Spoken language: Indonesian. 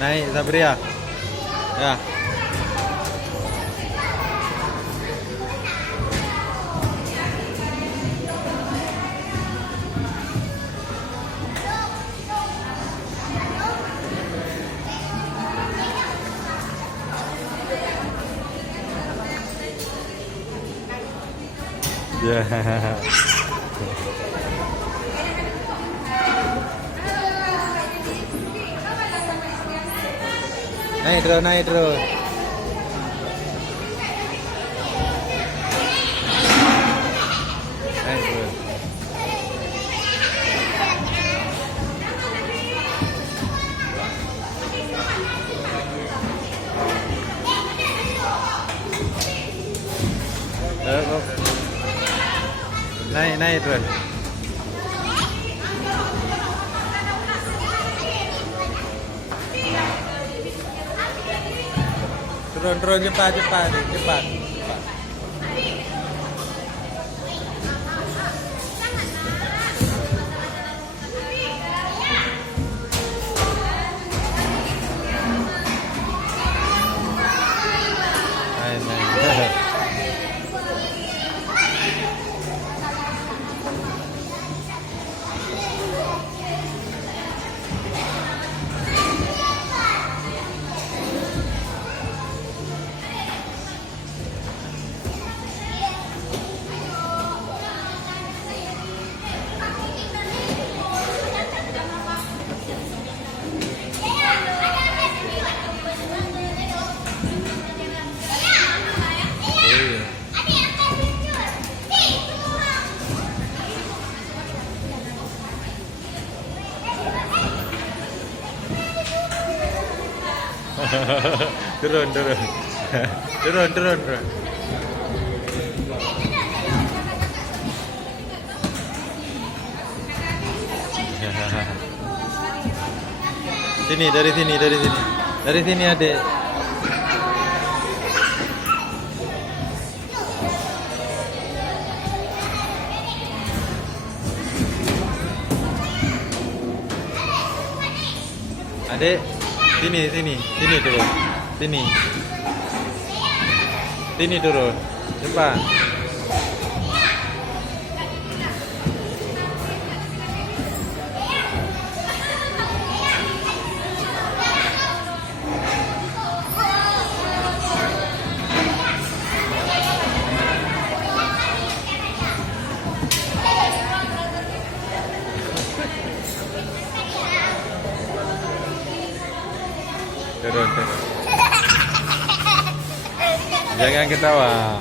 Naik Sabria. Ya. Ya. Naik terus, naik terus. Naik terus. Naik, naik terus. Turun, turun cepat, cepat, cepat. Naik, naik. Turun, turun. Turun, turun, turun. Sini, dari sini, dari sini. Dari sini, Adek. Adek, sini, sini, sini turun. Sini. Sini turun. Cepat. Turun, turun. Jangan ketawa.